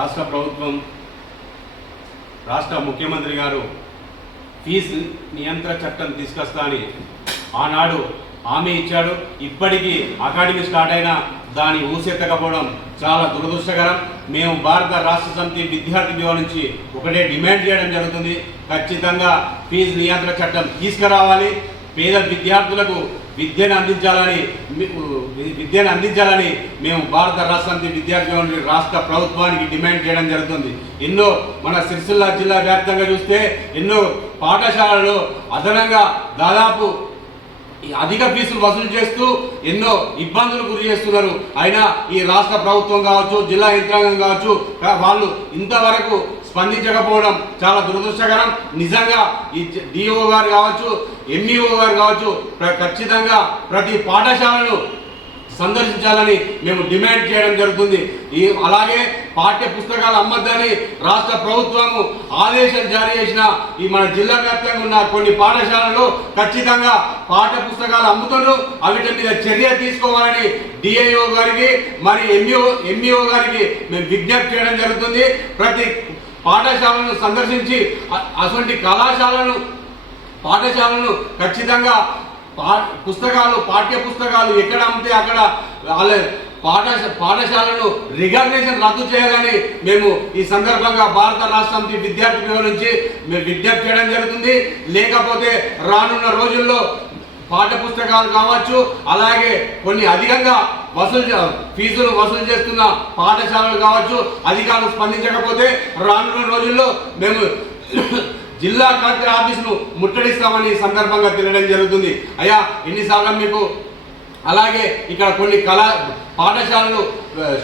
రాష్ట్ర ప్రభుత్వం రాష్ట్ర ముఖ్యమంత్రి గారు ఫీజు నియంత్రణ చట్టం తీసుకొస్తా అని ఆనాడు హామీ ఇచ్చాడు. ఇప్పటికీ అకాడమీ స్టార్ట్ అయినా దాని ఊసెత్తకపోవడం చాలా దురదృష్టకరం. మేము భారత రాష్ట్ర సమితి విద్యార్థి విభాగం నుంచి ఒకటే డిమాండ్ చేయడం జరుగుతుంది. ఖచ్చితంగా ఫీజు నియంత్రణ చట్టం తీసుకురావాలి. పేద విద్యార్థులకు విద్యను అందించాలని విద్యను అందించాలని మేము భారత రాష్ట్రానికి సమితి విద్యార్థి నుండి రాష్ట్ర ప్రభుత్వానికి డిమాండ్ చేయడం జరుగుతుంది. ఎన్నో మన సిరిసిల్ల జిల్లా వ్యాప్తంగా చూస్తే ఎన్నో పాఠశాలలు అదనంగా దాదాపు అధిక ఫీజులు వసూలు చేస్తూ ఎన్నో ఇబ్బందులు గురి చేస్తున్నారు. అయినా ఈ రాష్ట్ర ప్రభుత్వం కావచ్చు జిల్లా యంత్రాంగం కావచ్చు వాళ్ళు ఇంతవరకు స్పందించకపోవడం చాలా దురదృష్టకరం. నిజంగా ఈ డిఓ గారు కావచ్చు ఎంఈఓ గారు కావచ్చు ఖచ్చితంగా ప్రతి పాఠశాలను సందర్శించాలని మేము డిమాండ్ చేయడం జరుగుతుంది. ఈ అలాగే పాఠ్య పుస్తకాలు అమ్మద్దని రాష్ట్ర ప్రభుత్వము ఆదేశాలు జారీ చేసిన ఈ మన జిల్లా వ్యాప్తంగా ఉన్న కొన్ని పాఠశాలలు ఖచ్చితంగా పాఠ్య పుస్తకాలు అమ్ముతున్నారు అవిటి మీద చర్య తీసుకోవాలని డిఐఓ గారికి మరి ఎంఈఓ ఎంఈఓ గారికి మేము విజ్ఞప్తి చేయడం జరుగుతుంది. ప్రతి పాఠశాలను సందర్శించి అటువంటి కళాశాలను పాఠశాలను ఖచ్చితంగా పా పుస్తకాలు పాఠ్య పుస్తకాలు ఎక్కడ అమ్మితే అక్కడ వాళ్ళ పాఠశ పాఠశాలను రికగ్నేషన్ రద్దు చేయాలని మేము ఈ సందర్భంగా భారత రాష్ట్ర సమితి విద్యార్థి నుంచి మేము విజ్ఞప్తి చేయడం జరుగుతుంది. లేకపోతే రానున్న రోజుల్లో పాఠ్య పుస్తకాలు కావచ్చు అలాగే కొన్ని అధికంగా వసూలు చే- ఫీజులు వసూలు చేస్తున్న పాఠశాలలు కావచ్చు అధికారులు స్పందించకపోతే రానున్న రోజుల్లో మేము జిల్లా కలెక్టర్ ఆఫీసును ముట్టడిస్తామని సందర్భంగా తెలియడం జరుగుతుంది. అయ్యా ఎన్నిసార్లు మీకు అలాగే ఇక్కడ కొన్ని కళా పాఠశాలలు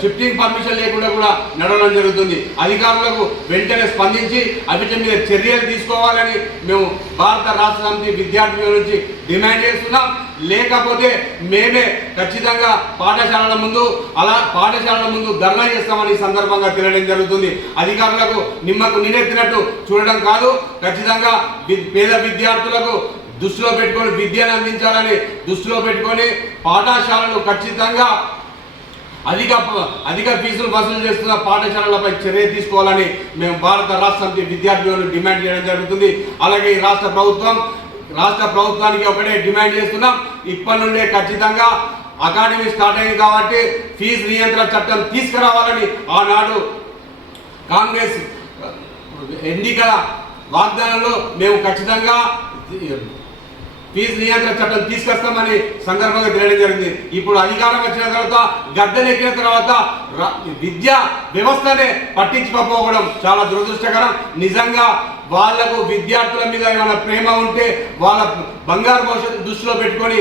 షిఫ్టింగ్ పర్మిషన్ లేకుండా కూడా నడవడం జరుగుతుంది. అధికారులకు వెంటనే స్పందించి అవిటి మీద చర్యలు తీసుకోవాలని మేము భారత రాష్ట్ర సమితి విద్యార్థుల నుంచి డిమాండ్ చేస్తున్నాం. లేకపోతే మేమే ఖచ్చితంగా పాఠశాలల ముందు అలా పాఠశాలల ముందు ధర్నా చేస్తామని సందర్భంగా తెలియడం జరుగుతుంది. అధికారులకు నిమ్మకు నిన్నెత్తినట్టు చూడడం కాదు. ఖచ్చితంగా పేద విద్యార్థులకు దృష్టిలో పెట్టుకొని విద్యను అందించాలని దృష్టిలో పెట్టుకొని పాఠశాలలు ఖచ్చితంగా అధిక అధిక ఫీజులు వసూలు చేస్తున్న పాఠశాలలపై చర్య తీసుకోవాలని మేము భారత రాష్ట్ర విద్యార్థులను డిమాండ్ చేయడం జరుగుతుంది. అలాగే ఈ రాష్ట్ర ప్రభుత్వం రాష్ట్ర ప్రభుత్వానికి ఒకటే డిమాండ్ చేస్తున్నాం. ఇప్పటి నుండే ఖచ్చితంగా అకాడమీ స్టార్ట్ అయింది కాబట్టి ఫీజు నియంత్రణ చట్టం తీసుకురావాలని ఆనాడు కాంగ్రెస్ ఎన్నికల వాగ్దానంలో మేము ఖచ్చితంగా ఫీజు నియంత్రణ చట్టం తీసుకొస్తామని సందర్భంగా తెలియడం జరిగింది. ఇప్పుడు అధికారం వచ్చిన తర్వాత గద్దెనెక్కిన తర్వాత విద్యా వ్యవస్థనే పట్టించుకోకపోవడం చాలా దురదృష్టకరం. నిజంగా వాళ్ళకు విద్యార్థుల మీద ఏమైనా ప్రేమ ఉంటే వాళ్ళ బంగారు భవిష్యత్తు దృష్టిలో పెట్టుకొని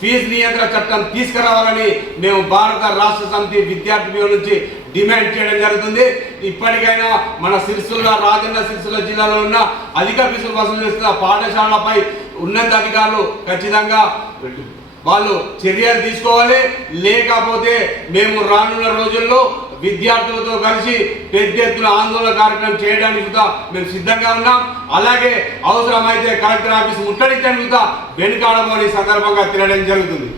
ఫీజు నియంత్రణ చట్టం తీసుకురావాలని మేము భారత రాష్ట్ర సమితి విద్యార్థి విభాగం నుంచి డిమాండ్ చేయడం జరుగుతుంది. ఇప్పటికైనా మన సిరిసిల్ల రాజన్న సిరిసిల్ల జిల్లాలో ఉన్న అధిక ఫీజులు వసూలు చేస్తున్న ఉన్నత ఉన్నతాధికారులు ఖచ్చితంగా వాళ్ళు చర్యలు తీసుకోవాలి. లేకపోతే మేము రానున్న రోజుల్లో విద్యార్థులతో కలిసి పెద్ద ఎత్తున ఆందోళన కార్యక్రమం చేయడానికి కూడా మేము సిద్ధంగా ఉన్నాం. అలాగే అవసరమైతే కలెక్టర్ ఆఫీస్ ముట్టడించడానికి కూడా వెనుకాడమని సందర్భంగా తిరగడం జరుగుతుంది.